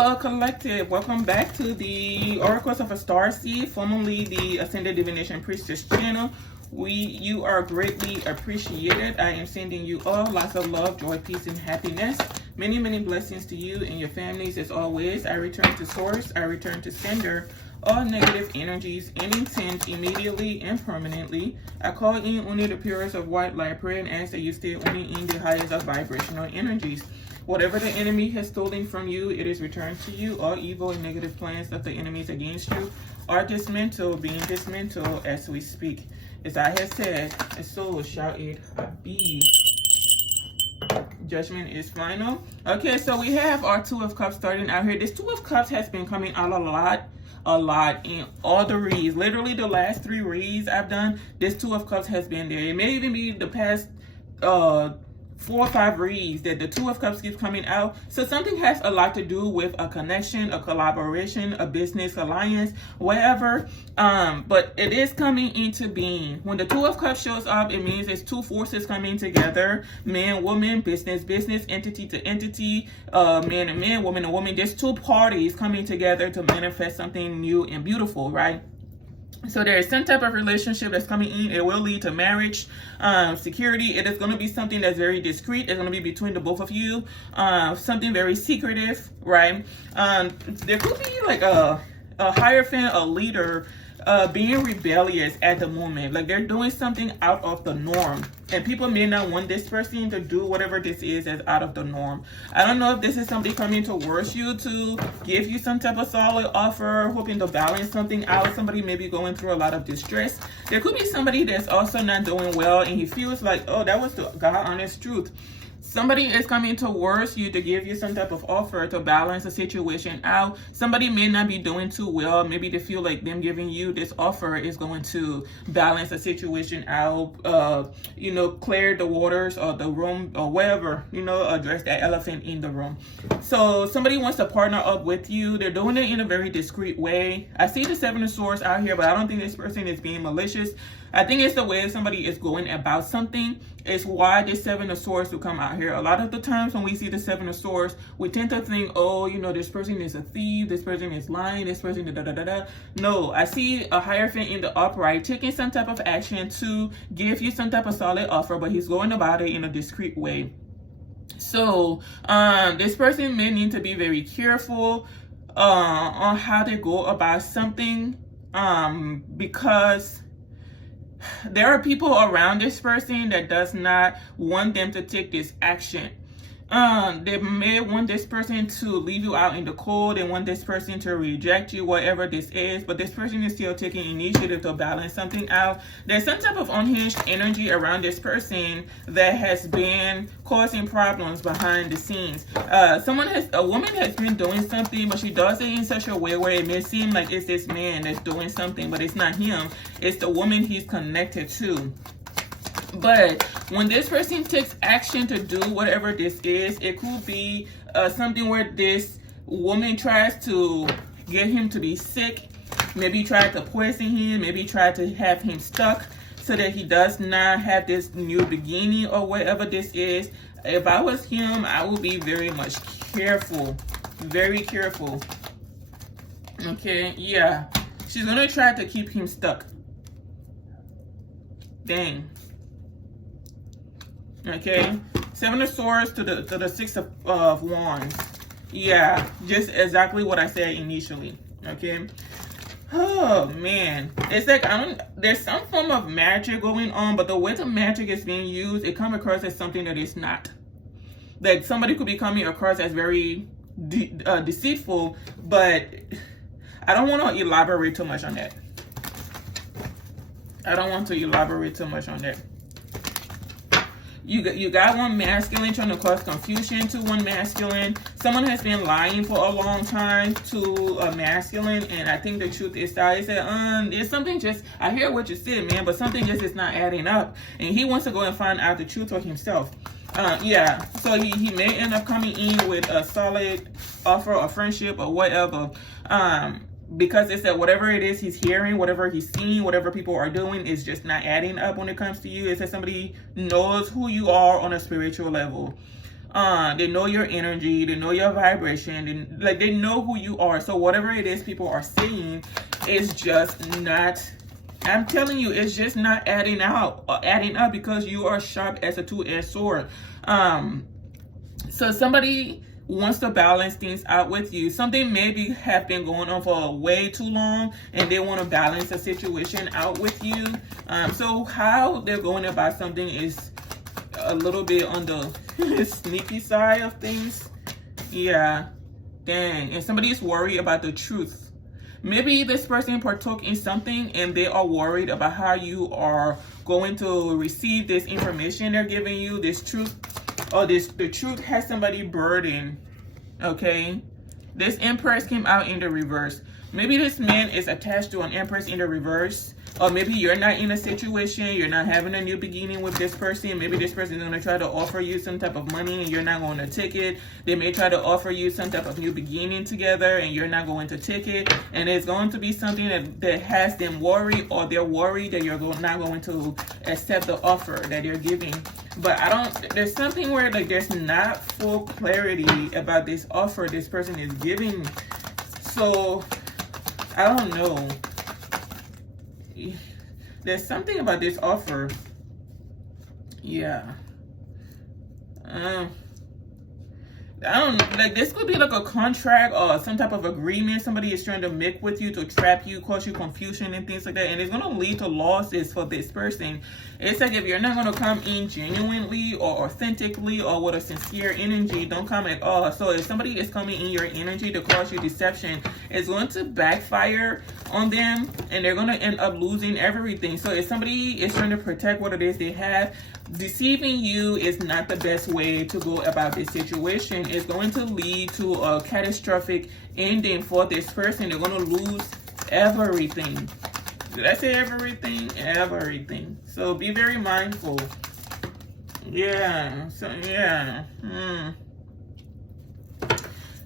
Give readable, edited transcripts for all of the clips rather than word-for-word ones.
Hello, collective. Welcome back to the Oracles of a Starseed, formerly the Ascended Divination Priestess channel. You are greatly appreciated. I am sending you all lots of love, joy, peace, and happiness. Many, many blessings to you and your families as always. I return to source. I return to sender. All negative energies and intent immediately and permanently. I call in only the purest of white light, pray and ask that you stay only in the highest of vibrational energies. Whatever the enemy has stolen from you, it is returned to you. All evil and negative plans of the enemies against you are dismantled, being dismantled as we speak. As I have said, and so shall it be. Judgment is final. Okay, so we have our Two of Cups starting out here. This Two of Cups has been coming out a lot in all the reads. Literally the last 3 reads I've done, this Two of Cups has been there. It may even be the past 4 or 5 reads that the Two of Cups keeps coming out. So something has a lot to do with a connection, a collaboration, a business alliance, whatever. But it is coming into being. When the Two of Cups shows up, it means it's 2 forces coming together: man, woman, business, entity to entity, man and man, woman and woman. There's 2 parties coming together to manifest something new and beautiful, right? So there is some type of relationship that's coming in. It will lead to marriage, security. It is going to be something that's very discreet. It's going to be between the both of you. Something very secretive, right? There could be like a hierophant, a leader, being rebellious at the moment. Like they're doing something out of the norm. And people may not want this person to do whatever this is as out of the norm. I don't know if this is somebody coming towards you to give you some type of solid offer, hoping to balance something out. Somebody may be going through a lot of distress. There could be somebody that's also not doing well and he feels like, oh, that was the God honest truth. Somebody is coming towards you to give you some type of offer to balance the situation out. Somebody may not be doing too well. Maybe they feel like them giving you this offer is going to balance the situation out, clear the waters or the room or whatever, address that elephant in the room. So somebody wants to partner up with you. They're doing it in a very discreet way. I see the 7 of Swords out here, but I don't think this person is being malicious. I think it's the way somebody is going about something. It's why this 7 of Swords will come out here. A lot of the times when we see the 7 of Swords, we tend to think, oh, this person is a thief, this person is lying, this person is da-da-da-da. No, I see a hierophant in the upright taking some type of action to give you some type of solid offer, but he's going about it in a discreet way. So this person may need to be very careful on how they go about something, because there are people around this person that does not want them to take this action. They may want this person to leave you out in the cold. They want this person to reject you, whatever this is, but this person is still taking initiative to balance something out. There's some type of unhinged energy around this person that has been causing problems behind the scenes. A woman has been doing something, but she does it in such a way where it may seem like it's this man that's doing something, but it's not him. It's the woman he's connected to. But when this person takes action to do whatever this is, it could be something where this woman tries to get him to be sick, maybe try to poison him, maybe try to have him stuck so that he does not have this new beginning or whatever this is. If I was him, I would be very much careful, very careful. Okay, yeah. She's going to try to keep him stuck. Dang. Okay, 7 of Swords to the 6 of Wands. Yeah, just exactly what I said initially. Okay. Oh man, it's like there's some form of magic going on, but the way the magic is being used, it comes across as something that is not. Like somebody could be coming across as very deceitful, but I don't want to elaborate too much on that. I don't want to elaborate too much on that. You got one masculine trying to cause confusion to one masculine. Someone has been lying for a long time to a masculine, and I think the truth is that he said, there's something just, I hear what you said, man, but something just is not adding up. And he wants to go and find out the truth for himself. Yeah, so he may end up coming in with a solid offer or friendship or whatever. Because it's that whatever it is he's hearing, whatever he's seeing, whatever people are doing is just not adding up when it comes to you. It's that somebody knows who you are on a spiritual level. They know your energy, they know your vibration, and like they know who you are. So whatever it is people are saying is just not, I'm telling you, it's just not adding up because you are sharp as a two-edged sword. So somebody wants to balance things out with you. Something maybe have been going on for way too long and they want to balance the situation out with you. So how they're going about something is a little bit on the sneaky side of things. Yeah, dang. And somebody is worried about the truth. Maybe this person partook in something and they are worried about how you are going to receive this information they're giving you, this truth. Oh, the truth has somebody burdened. Okay, this Empress came out in the reverse. Maybe this man is attached to an Empress in the reverse, or maybe you're not in a situation, you're not having a new beginning with this person. Maybe this person is going to try to offer you some type of money and you're not going to take it. They may try to offer you some type of new beginning together and you're not going to take it. And it's going to be something that has them worried, or they're worried that you're not going to accept the offer that they're giving. But there's something where like there's not full clarity about this offer this person is giving. So I don't know. There's something about this offer. Yeah. I don't know, like this could be like a contract or some type of agreement somebody is trying to make with you to trap you, cause you confusion and things like that, and it's going to lead to losses for this person. It's like if you're not going to come in genuinely or authentically or with a sincere energy, don't come at all. So if somebody is coming in your energy to cause you deception, it's going to backfire on them and they're going to end up losing everything. So if somebody is trying to protect what it is they have, deceiving you is not the best way to go about this situation. It's going to lead to a catastrophic ending for this person. They're going to lose everything. Did I say everything? Everything. So be very mindful. Yeah. So yeah.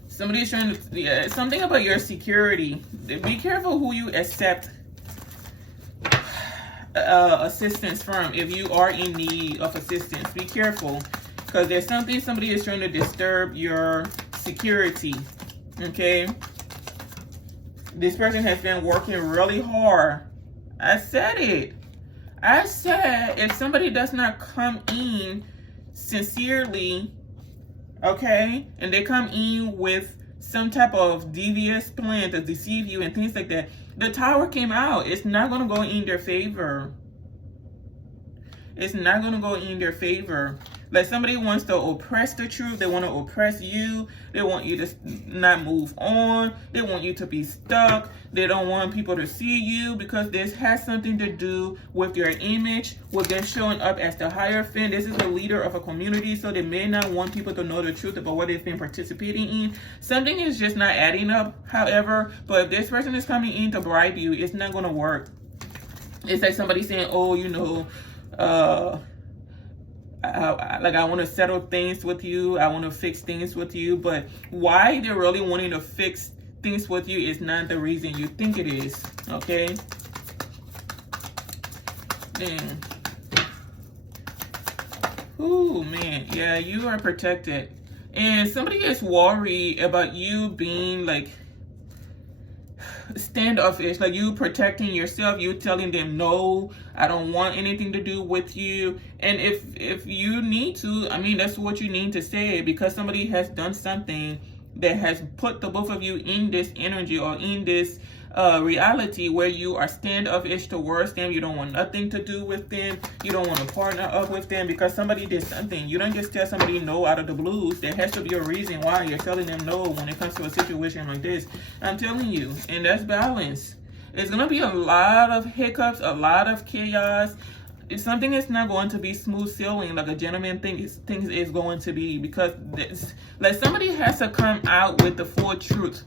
Somebody's trying to, something about your security. Be careful who you accept assistance from. If you are in need of assistance, be careful, because there's something somebody is trying to disturb your security. Okay, this person has been working really hard. I said it. I said if somebody does not come in sincerely, okay, and they come in with some type of devious plan to deceive you and things like that, the Tower came out. It's not going to go in their favor. It's not going to go in their favor. Like somebody wants to oppress the truth. They want to oppress you. They want you to not move on. They want you to be stuck. They don't want people to see you because this has something to do with your image, with them showing up as the Hierophant. This is the leader of a community, so they may not want people to know the truth about what they've been participating in. Something is just not adding up, however, but if this person is coming in to bribe you, it's not going to work. It's like somebody saying, oh, you know, I want to settle things with you. I want to fix things with you. But why they're really wanting to fix things with you is not the reason you think it is. Okay? Dang. Ooh, man. Yeah, you are protected. And somebody is worried about you being like standoffish, like you protecting yourself, you telling them no, I don't want anything to do with you. And if you need to, I mean, that's what you need to say, because somebody has done something that has put the both of you in this energy or in this reality where you are standoffish towards them. You don't want nothing to do with them. You don't want to partner up with them because somebody did something. You don't just tell somebody no out of the blues. There has to be a reason why you're telling them no when it comes to a situation like this. I'm telling you, and that's balance. It's going to be a lot of hiccups, a lot of chaos. It's something that's not going to be smooth sailing like a gentleman things is going to be, because this, like somebody has to come out with the full truth.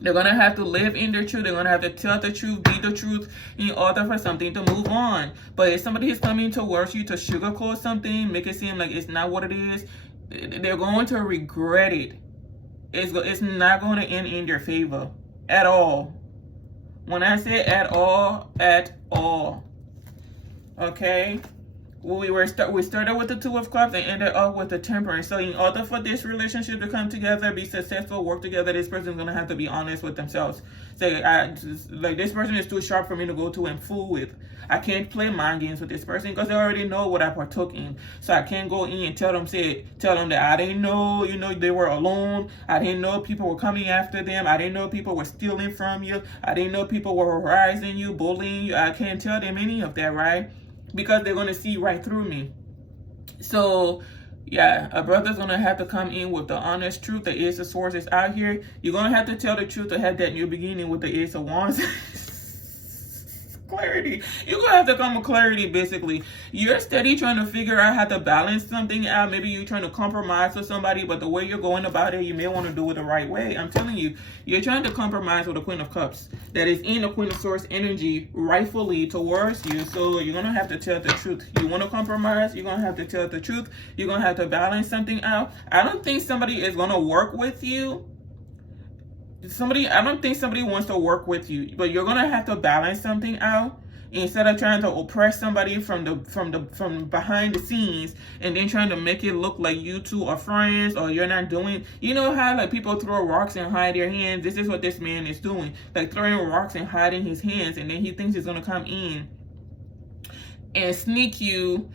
They're going to have to live in their truth. They're going to have to tell the truth, be the truth in order for something to move on. But if somebody is coming towards you to sugarcoat something, make it seem like it's not what it is, they're going to regret it. It's not going to end in their favor at all. When I say at all, at all. Okay? we started with the Two of Cups and ended up with the Temperance. So in order for this relationship to come together, be successful, work together, this person is gonna have to be honest with themselves. Say, like, this person is too sharp for me to go to and fool with. I can't play mind games with this person because they already know what I partook in. So I can't go in and tell them that I didn't know, they were alone. I didn't know people were coming after them. I didn't know people were stealing from you. I didn't know people were harassing you, bullying you. I can't tell them any of that, right? Because they're going to see right through me. So yeah, a brother's going to have to come in with the honest truth. The Ace of Swords is out here. You're going to have to tell the truth to have that new beginning with the Ace of Wands. Clarity. You're going to have to come with clarity, basically. You're steady trying to figure out how to balance something out. Maybe you're trying to compromise with somebody, but the way you're going about it, you may want to do it the right way. I'm telling you, you're trying to compromise with the Queen of Cups that is in the Queen of Swords energy rightfully towards you. So you're going to have to tell the truth. You want to compromise, you're going to have to tell the truth. You're going to have to balance something out. I don't think somebody is going to work with you. I don't think somebody wants to work with you, but you're gonna have to balance something out instead of trying to oppress somebody from behind the scenes and then trying to make it look like you two are friends or you're not doing. You know how like people throw rocks and hide their hands? This is what this man is doing, like throwing rocks and hiding his hands, and then he thinks he's gonna come in and sneak you,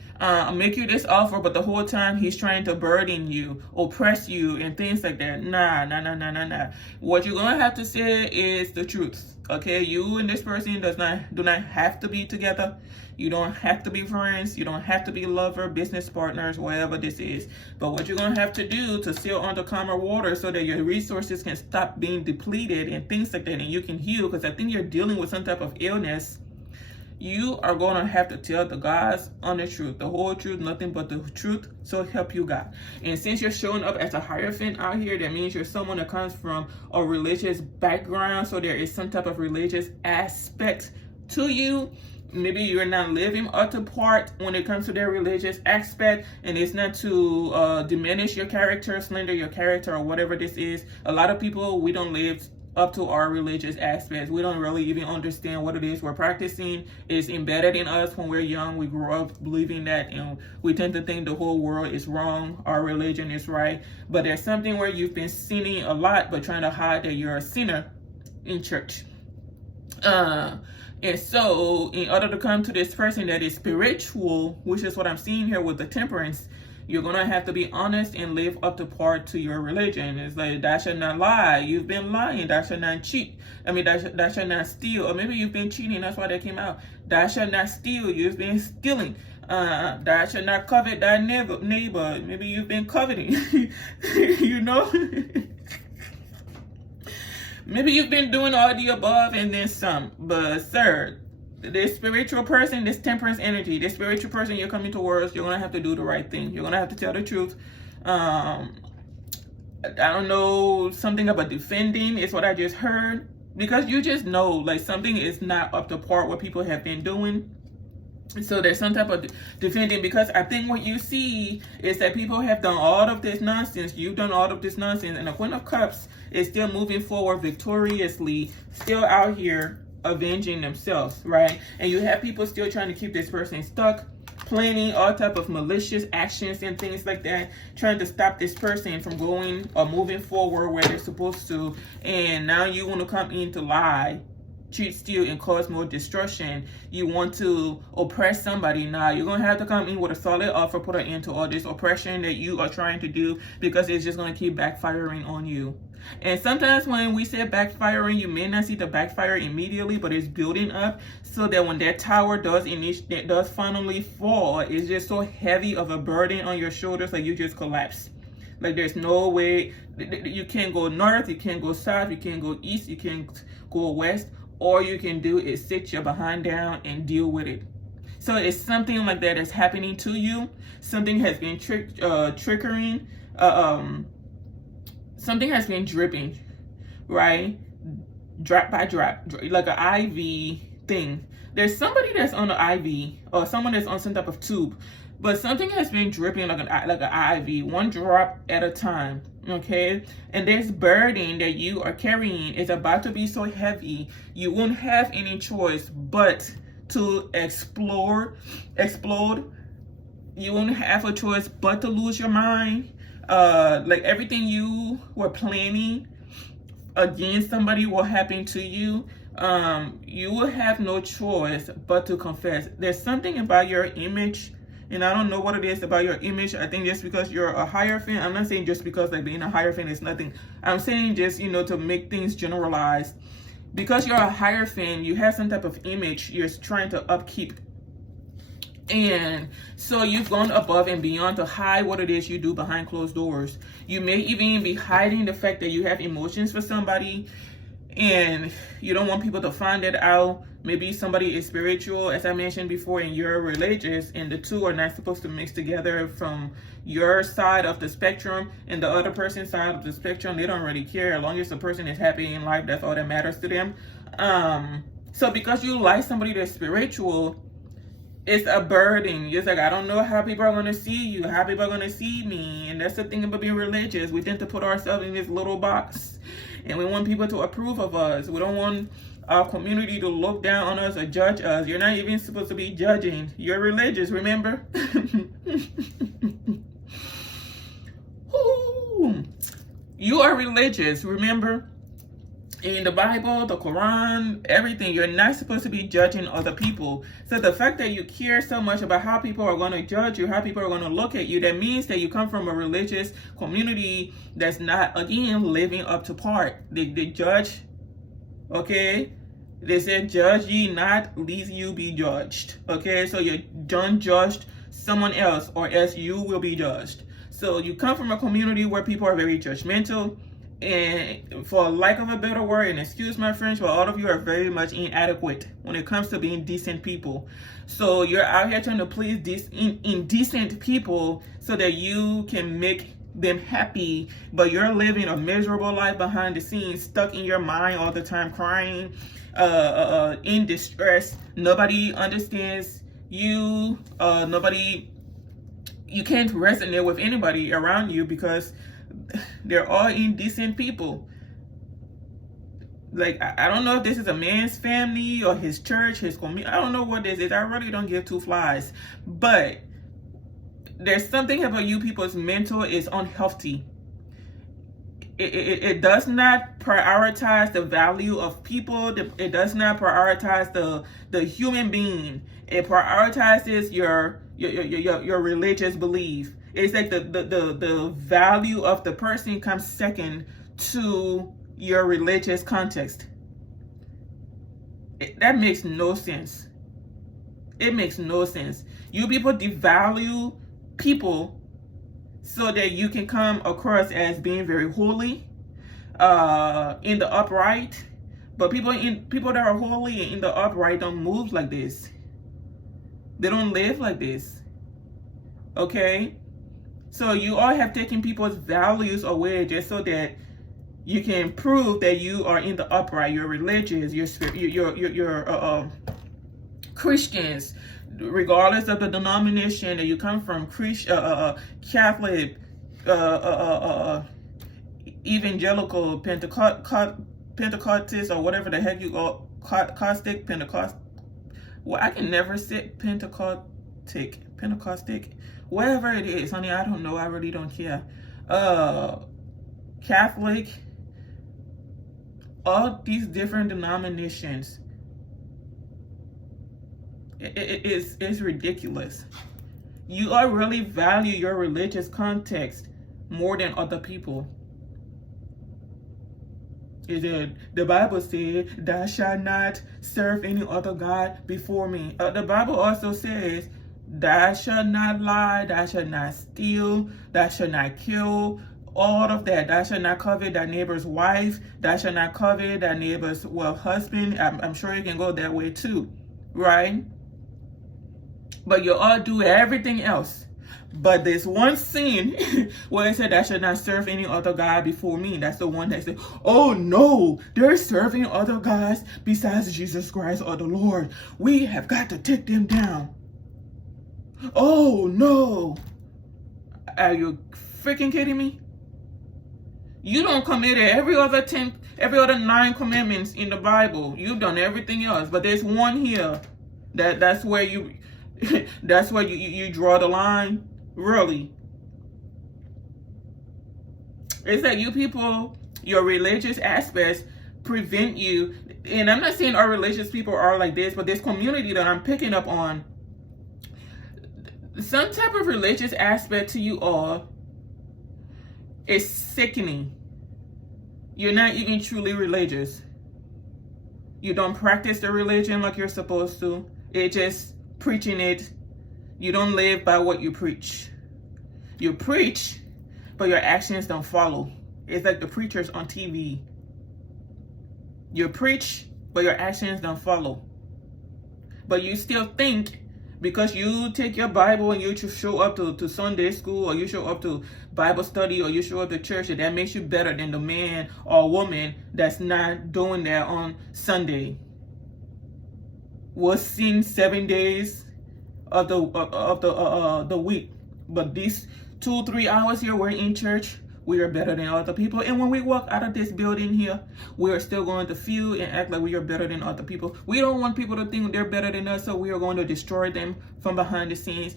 make you this offer, but the whole time he's trying to burden you, oppress you, and things like that. Nah. What you're gonna have to say is the truth. Okay, you and this person do not have to be together. You don't have to be friends. You don't have to be lover, business partners, whatever this is. But what you're gonna have to do to sail on the calmer water so that your resources can stop being depleted and things like that, and you can heal, because I think you're dealing with some type of illness. You are going to have to tell the gods on the truth, the whole truth, nothing but the truth, so help you God. And since you're showing up as a Hierophant out here, that means you're someone that comes from a religious background, so there is some type of religious aspect to you. Maybe you're not living up to part when it comes to their religious aspect, and it's not to diminish your character, slander your character, or whatever this is. A lot of people, we don't live up to our religious aspects. We don't really even understand what it is we're practicing. It's embedded in us when we're young. We grow up believing that, and we tend to think the whole world is wrong, our religion is right. But there's something where you've been sinning a lot, but trying to hide that you're a sinner in church. And so in order to come to this person that is spiritual, which is what I'm seeing here with the Temperance, you're going to have to be honest and live up to part to your religion. It's like, thou shalt not lie. You've been lying. Thou shalt not cheat. Thou shalt not steal. Or maybe you've been cheating. That's why that came out. Thou shalt not steal. You've been stealing. Thou shalt not covet thy neighbor. Maybe you've been coveting. Maybe you've been doing all the above and then some. But sir, this spiritual person, this Temperance energy, this spiritual person you're coming towards, you're going to have to do the right thing. You're going to have to tell the truth. I don't know, something about defending is what I just heard. Because you just know, like, something is not up to par what people have been doing. So there's some type of defending, because I think what you see is that people have done all of this nonsense. You've done all of this nonsense. And the Queen of Cups is still moving forward victoriously, still out here avenging themselves, right? And you have people still trying to keep this person stuck, planning all type of malicious actions and things like that, trying to stop this person from going or moving forward where they're supposed to. And now you want to come in to lie, cheat, steal, and cause more destruction. You want to oppress somebody. Now you're going to have to come in with a solid offer, put an end to all this oppression that you are trying to do, because it's just going to keep backfiring on you. And sometimes when we say backfiring, you may not see the backfire immediately, but it's building up, so that when that tower does finally fall, it's just so heavy of a burden on your shoulders, like you just collapse. Like there's no way, you can't go north, you can't go south, you can't go east, you can't go west. All you can do is sit your behind down and deal with it. So it's something like that that's happening to you. Something has been triggering. Something has been dripping, right? Drop by drop, like an IV thing. There's somebody that's on an IV, or someone that's on some type of tube, but something has been dripping like an IV, one drop at a time, okay? And this burden that you are carrying is about to be so heavy, you won't have any choice but to explode you won't have a choice but to lose your mind. Like everything you were planning against somebody will happen to you. You will have no choice but to confess. There's something about your image, and I don't know what it is about your image. I think just because you're a Hierophant, I'm not saying just because like being a Hierophant is nothing. I'm saying just, you know, to make things generalized. Because you're a Hierophant, you have some type of image you're trying to upkeep. And so you've gone above and beyond to hide what it is you do behind closed doors. You may even be hiding the fact that you have emotions for somebody, and you don't want people to find it out. Maybe somebody is spiritual, as I mentioned before, and you're religious, and the two are not supposed to mix together. From your side of the spectrum and the other person's side of the spectrum, they don't really care. As long as the person is happy in life, that's all that matters to them. So because you like somebody that's spiritual, it's a burden. It's like, I don't know how people are going to see you, how people are going to see me. And that's the thing about being religious. We tend to put ourselves in this little box, and we want people to approve of us. We don't want our community to look down on us or judge us. You're not even supposed to be judging. You're religious, remember? You are religious, remember? In the Bible, the Quran, everything, you're not supposed to be judging other people. So the fact that you care so much about how people are going to judge you, how people are going to look at you, that means that you come from a religious community that's not, again, living up to par. They judge, okay? They said, judge ye not, lest you be judged. Okay, so you don't judge someone else, or else you will be judged. So you come from a community where people are very judgmental. And for lack of a better word, and excuse my French, but all of you are very much inadequate when it comes to being decent people. So you're out here trying to please indecent people so that you can make them happy, but you're living a miserable life behind the scenes, stuck in your mind all the time, crying, in distress. Nobody understands you. You can't resonate with anybody around you because they're all indecent people. Like, I don't know if this is a man's family or his church, his community. I don't know what this is. I really don't give two flies. But there's something about you people's mental is unhealthy. It does not prioritize the value of people. It does not prioritize the human being. It prioritizes your religious belief. It's like the value of the person comes second to your religious context. That makes no sense. It makes no sense. You people devalue people so that you can come across as being very holy, in the upright. But people that are holy and in the upright don't move like this. They don't live like this. Okay? So you all have taken people's values away just so that you can prove that you are in the upright. You're religious. You're Christians, regardless of the denomination that you come from. Catholic, evangelical, Pentecostal, or whatever the heck you call Caustic, Pentecost. Well, I can never say Pentecostic, whatever it is, honey. I don't know. I really don't care. Catholic, all these different denominations. It's ridiculous. You all really value your religious context more than other people. The Bible said, thou shalt not serve any other God before me. The Bible also says, thou shalt not lie, thou shalt not steal, thou shalt not kill, all of that. Thou shalt not covet thy neighbor's wife, thou shalt not covet thy neighbor's husband. I'm sure you can go that way too, right? But you all do everything else. But there's one sin where it said, thou shalt not serve any other God before me. That's the one that said, oh no, they're serving other gods besides Jesus Christ or the Lord. We have got to take them down. Oh no. Are you freaking kidding me? You don't commit every other 9 commandments in the Bible. You've done everything else. But there's one here that's where That's where you draw the line? Really? It's that you people, your religious aspects prevent you, and I'm not saying our religious people are like this, but this community that I'm picking up on, some type of religious aspect to you all is sickening. You're not even truly religious. You don't practice the religion like you're supposed to. It's just preaching it. You don't live by what you preach. You preach, but your actions don't follow. It's like the preachers on TV. You preach, but your actions don't follow. But you still think because you take your Bible and you show up to Sunday school, or you show up to Bible study, or you show up to church, that makes you better than the man or woman that's not doing that on Sunday. We'll sing 7 days of the week, but these 2-3 hours here we're in church, we are better than other people. And when we walk out of this building here, we are still going to feel and act like we are better than other people. We don't want people to think they're better than us, so we are going to destroy them from behind the scenes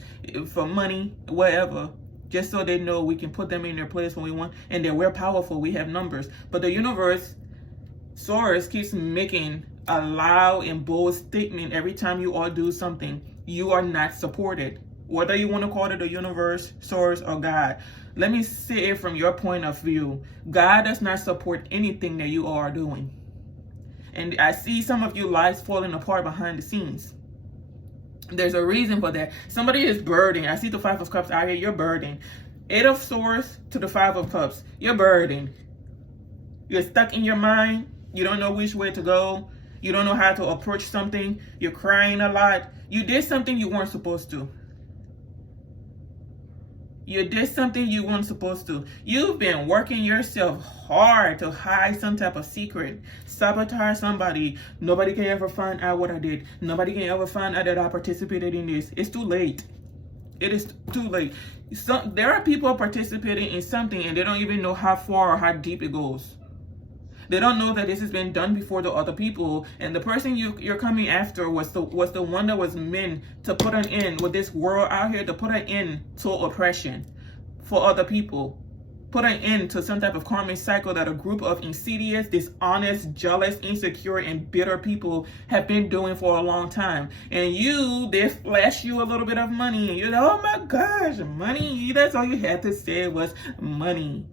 for money, whatever, just so they know we can put them in their place when we want, and that we're powerful, we have numbers. But the universe, Source, keeps making a loud and bold statement every time you all do something. You are not supported. Whether you want to call it the universe, Source, or God. Let me say it from your point of view. God does not support anything that you are doing. And I see some of you lives falling apart behind the scenes. There's a reason for that. Somebody is burdened. I see the 5 of Cups out here. You're burdened. 8 of Swords to the 5 of Cups. You're burdened. You're stuck in your mind. You don't know which way to go. You don't know how to approach something. You're crying a lot. You did something you weren't supposed to. You did something you weren't supposed to. You've been working yourself hard to hide some type of secret. Sabotage somebody. Nobody can ever find out what I did. Nobody can ever find out that I participated in this. It's too late. It is too late. There are people participating in something and they don't even know how far or how deep it goes. They don't know that this has been done before to other people, and the person you're coming after was the one that was meant to put an end with this world out here, to put an end to oppression for other people, put an end to some type of karmic cycle that a group of insidious, dishonest, jealous, insecure, and bitter people have been doing for a long time. And they flash you a little bit of money, and you're like, oh my gosh, money. That's all you had to say was money.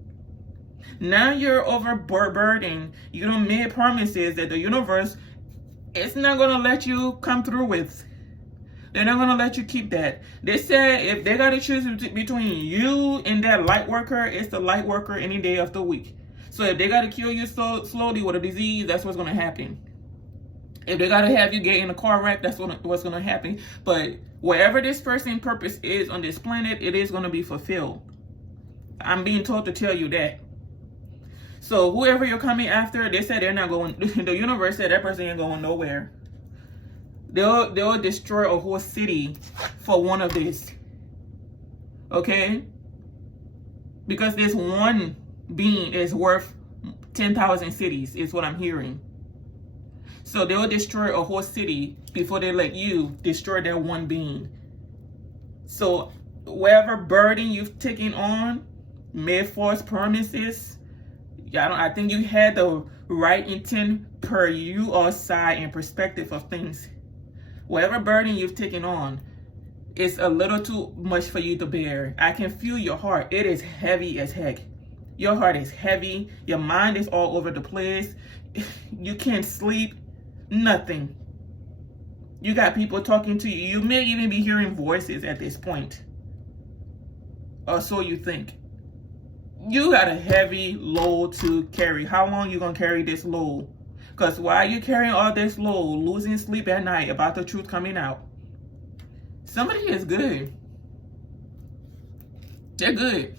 Now you're overburdened. You don't make promises that the universe is not going to let you come through with. They're not going to let you keep that. They say if they got to choose between you and that light worker, it's the light worker any day of the week. So if they got to kill you slowly with a disease, that's what's going to happen. If they got to have you get in a car wreck, that's what's going to happen. But wherever this person's purpose is on this planet, it is going to be fulfilled. I'm being told to tell you that. So whoever you're coming after, they said they're not going. The universe said that person ain't going nowhere. They'll destroy a whole city for one of these. Okay? Because this one being is worth 10,000 cities, is what I'm hearing. So they'll destroy a whole city before they let you destroy that one being. So whatever burden you've taken on, made false promises, I think you had the right intent per you or side and perspective of things. Whatever burden you've taken on, it's a little too much for you to bear. I can feel your heart. It is heavy as heck. Your heart is heavy. Your mind is all over the place. You can't sleep. Nothing. You got people talking to you. You may even be hearing voices at this point. Or so you think. You got a heavy load to carry. How long you gonna carry this load? Because while you're carrying all this load, losing sleep at night about the truth coming out, somebody is good. They're good.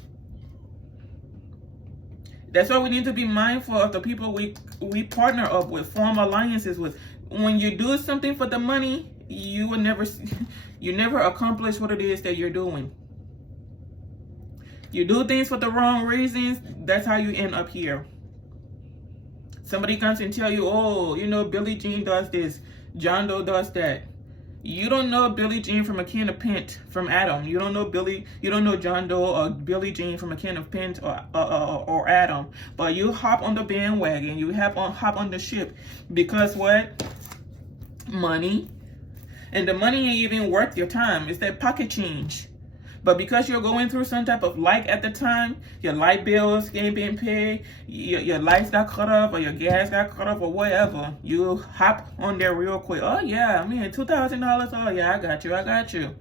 That's why we need to be mindful of the people we partner up with, form alliances with. When you do something for the money, you never accomplish what it is that you're doing. You do things for the wrong reasons, that's how you end up here. Somebody comes and tell you, oh, Billie Jean does this, John Doe does that. You don't know Billie Jean from a can of paint from Adam. You don't know John Doe or Billie Jean from a can of paint or Adam. But you hop on the bandwagon. You hop on the ship because what? Money. And the money ain't even worth your time. It's that pocket change. But because you're going through some type of at the time, your light bills ain't being paid, your lights got cut off, or your gas got cut off, or whatever, you hop on there real quick. Oh yeah, I mean $2,000. Oh yeah, I got you.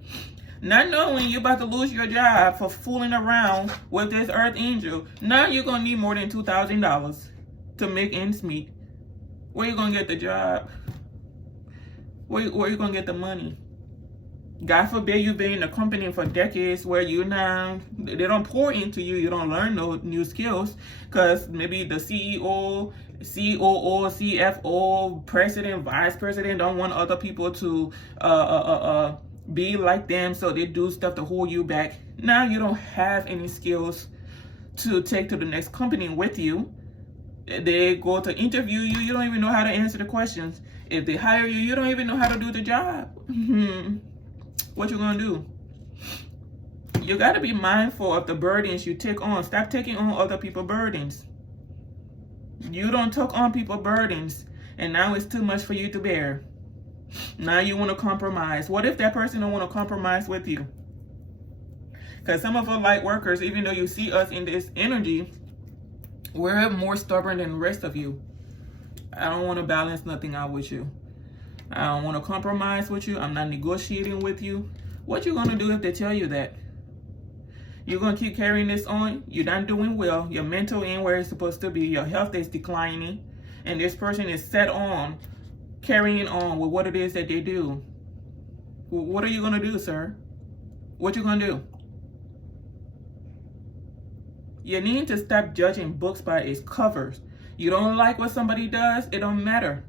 Not knowing you're about to lose your job for fooling around with this earth angel. Now you're gonna need more than $2,000 to make ends meet. Where you gonna get the job? Where you gonna get the money? God forbid you've been in a company for decades where they don't pour into you, you don't learn no new skills because maybe the CEO, COO, CFO, president, vice president don't want other people to be like them, so they do stuff to hold you back. Now you don't have any skills to take to the next company with you. They go to interview you, you don't even know how to answer the questions. If they hire you, you don't even know how to do the job. What you gonna do? You gotta be mindful of the burdens you take on. Stop taking on other people's burdens. You don't took on people's burdens, and now it's too much for you to bear. Now you want to compromise. What if that person don't want to compromise with you? Because some of us light workers, even though you see us in this energy, we're more stubborn than the rest of you. I don't want to balance nothing out with you. I don't want to compromise with you. I'm not negotiating with you. What you going to do if they tell you that? You're going to keep carrying this on. You're not doing well. Your mental ain't where it's supposed to be. Your health is declining. And this person is set on carrying on with what it is that they do. What are you going to do, sir? What you going to do? You need to stop judging books by its covers. You don't like what somebody does, it don't matter.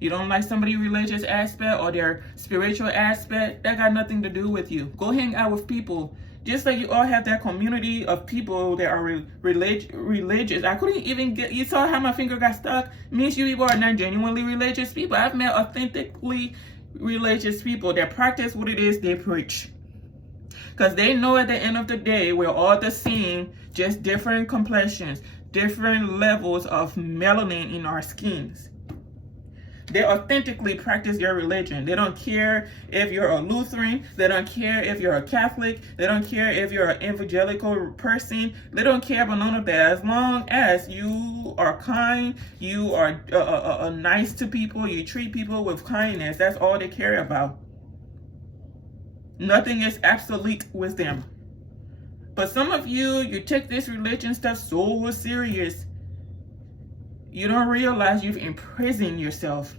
You don't like somebody's religious aspect or their spiritual aspect, that got nothing to do with you. Go hang out with people. Just like you all have that community of people that are religious. I couldn't even get, you saw how my finger got stuck? Means you people are not genuinely religious people. I've met authentically religious people that practice what it is they preach. Because they know at the end of the day, we're all the same, just different complexions, different levels of melanin in our skins. They authentically practice their religion. They don't care if you're a Lutheran. They don't care if you're a Catholic. They don't care if you're an evangelical person. They don't care about none of that. As long as you are kind, you are nice to people, you treat people with kindness. That's all they care about. Nothing is absolute with them. But some of you take this religion stuff so serious. You don't realize you've imprisoned yourself.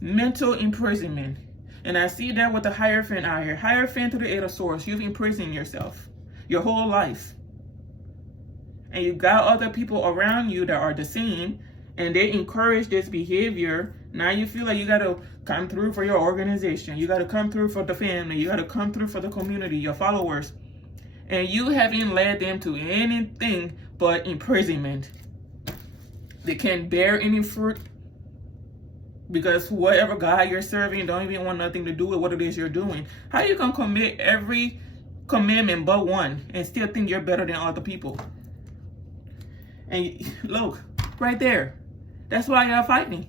Mental imprisonment. And I see that with the Hierophant out here. Hierophant to the 8 of Swords. You've imprisoned yourself. Your whole life. And you got other people around you that are the same. And they encourage this behavior. Now you feel like you got to come through for your organization. You got to come through for the family. You got to come through for the community, your followers. And you haven't led them to anything but imprisonment. They can't bear any fruit because whatever God you're serving don't even want nothing to do with what it is you're doing. How you gonna commit every commandment but one and still think you're better than other people? And look, right there. That's why y'all fighting.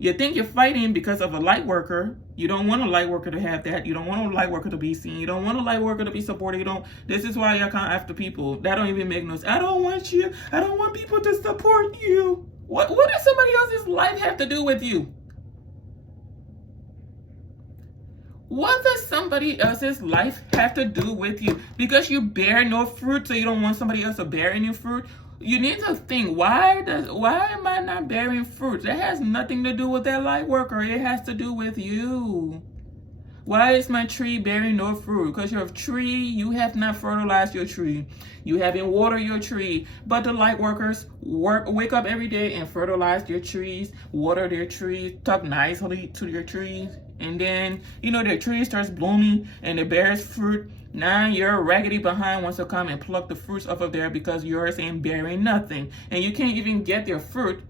You think you're fighting because of a light worker. You don't want a light worker to have that. You don't want a light worker to be seen. You don't want a light worker to be supported. This is why y'all come after people. That don't even make no sense. I don't want you. I don't want people to support you. What does somebody else's life have to do with you? What does somebody else's life have to do with you? Because you bear no fruit, so you don't want somebody else to bear any fruit? You need to think, why am I not bearing fruit? That has nothing to do with that light worker. It has to do with you. Why is my tree bearing no fruit? Because your tree, you have not fertilized your tree. You haven't watered your tree. But the light workers wake up every day and fertilize their trees, water their trees, talk nicely to their trees. And then, their tree starts blooming and it bears fruit. Now your raggedy behind wants to come and pluck the fruits off of there because yours ain't bearing nothing. And you can't even get their fruit.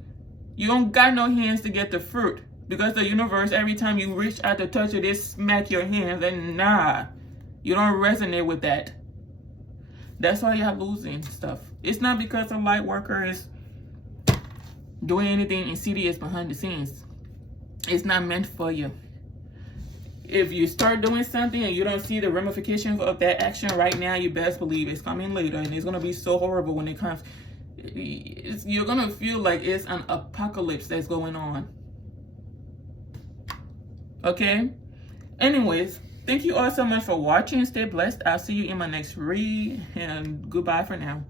You don't got no hands to get the fruit. Because the universe, every time you reach out to touch it, it smack your hands. And nah, you don't resonate with that. That's why you're losing stuff. It's not because a light worker is doing anything insidious behind the scenes. It's not meant for you. If you start doing something and you don't see the ramifications of that action right now, you best believe it's coming later, and it's going to be so horrible when it comes. You're going to feel like it's an apocalypse that's going on. Okay? Anyways, thank you all so much for watching. Stay blessed. I'll see you in my next read, and goodbye for now.